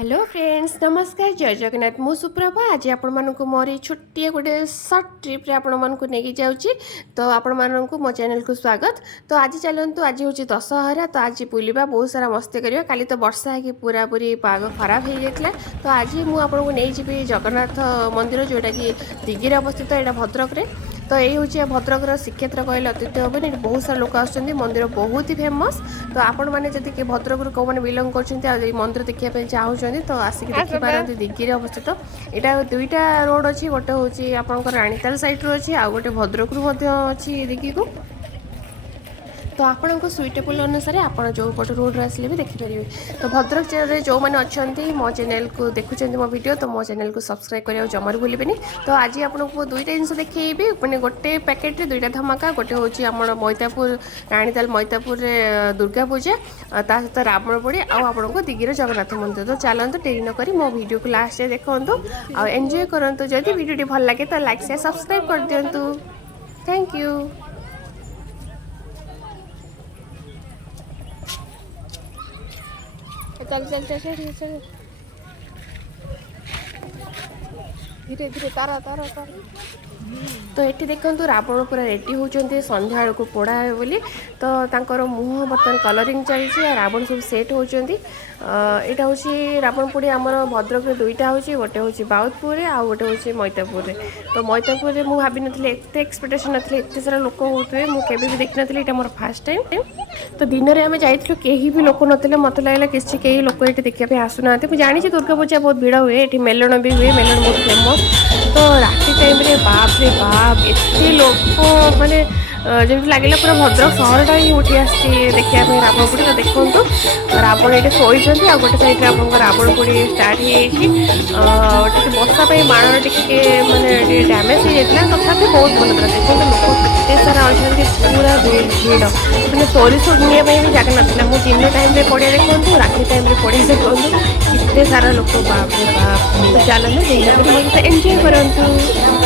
Hello friends नमस्कार जय जगन्नाथ मु सुप्रभा आज आपण मानक मोर छोटे गोटे सर्ट ट्रिप रे आपण मानक नेकी जाउची तो आपण मानक मो चैनल को स्वागत। तो आज चलतु आज हूँ दशहरा तो आज बुलवा बहुत सारा मस्ती करवा काली तो वर्षा है कि पूरा पूरी पाग खराब हो जाता। तो आज मुझे नहीं जी जगन्नाथ मंदिर जोटा कि दिग्गिरे अवस्थित यहाँ भद्रक रे। तो यही हूँ भद्रकर श्रीक्षेत्र कहले अत्युक्ति हेनी बहुत सारा लोक आस मंदिर बहुत ही फेमस। तो आपण मैंने जब कि भद्रक कौ मैंने बिलंग कर मंदिर देखापी चाहूँगी तो आसिक देखिपारती दिग्गिरे अवस्थित यहाँ दुईटा रोड अच्छी गोटे हूँ आपंकर राणीताल सैड्रु अच्छी आ गए भद्रक अच्छी दिग्गी को। तो आपण को सुइटेबल अनुसार आप जो पट रोड आसले भी देखिपारे। तो भद्रक जो मैंने अच्छा मो चैनल को देखुं मो वीडियो तो मो चैनल को सब्सक्राइब करा जमार भूलें। तो आज आपको दुईटा जिन देखी मैंने गोटे पैकेट दुईटा धमाका गोटे हूँ आम मैतापुर राणीताल मैतापुर दुर्गा पूजा ता सहित रावण पोड़ी आपको दिग्गिरे जगन्नाथ मंदिर। तो चलते डेरी नक मो वीडियो को लास्ट देखु आ एंजॉय करूँ। जदि वीडियो भल लगे तो लाइक शेयर सब्सक्राइब कर दिंतु। Thank you. चल चल चल चल चल धीरे धीरे तारा तारा तारा। तो ये देखो रावण पूरा रेडी होती संध्या को पोड़ा है बोली। तो तांकर मुँह बर्तमान कलरिंग चलती रावण सब सेट होती। यहाँ हूँ रावण पोड़ी आमर भद्रक दुईटा हूँ गोटे हूँ बाउदपुर आ गोटे हूँ मैतापुर। तो मैतापुर मुझे भाभी नी एत एक्सपेक्टेशन ना एत सारा लोक होते मुझे भी देखी नी ये मोर फास्ट टाइम। तो दिन में आम जाइलु कहीं भी लोक ना मत लगे किसी कई लोक ये देखापी आसूना मुझे जानी दुर्गा पूजा बहुत भिड़ हुए ये मेलण भी हुए मेलण बहुत फेमस। तो राति टाइम बाप रे बाप एत लोक माने जमी लगे पूरा भद्रक सहरटा ही उठी आसी देखा रावण पोड़ी। तो देखो रावण ये शोती आ गए सैड आप रावण पोड़ी स्टार्ट हो बर्षा बाण टे मानने डैमेज हो जाता तथा बहुत भल था। देखो लोक केते सारा अच्छा पूरा भीड़ मैंने स्टोरी सुट भी जगह ना मुझे दिन टाइम पड़िया देखो राति टाइम पड़िया देखो केते सारा लोक बाप रे बाप। तो चलते एंजॉय करूँ।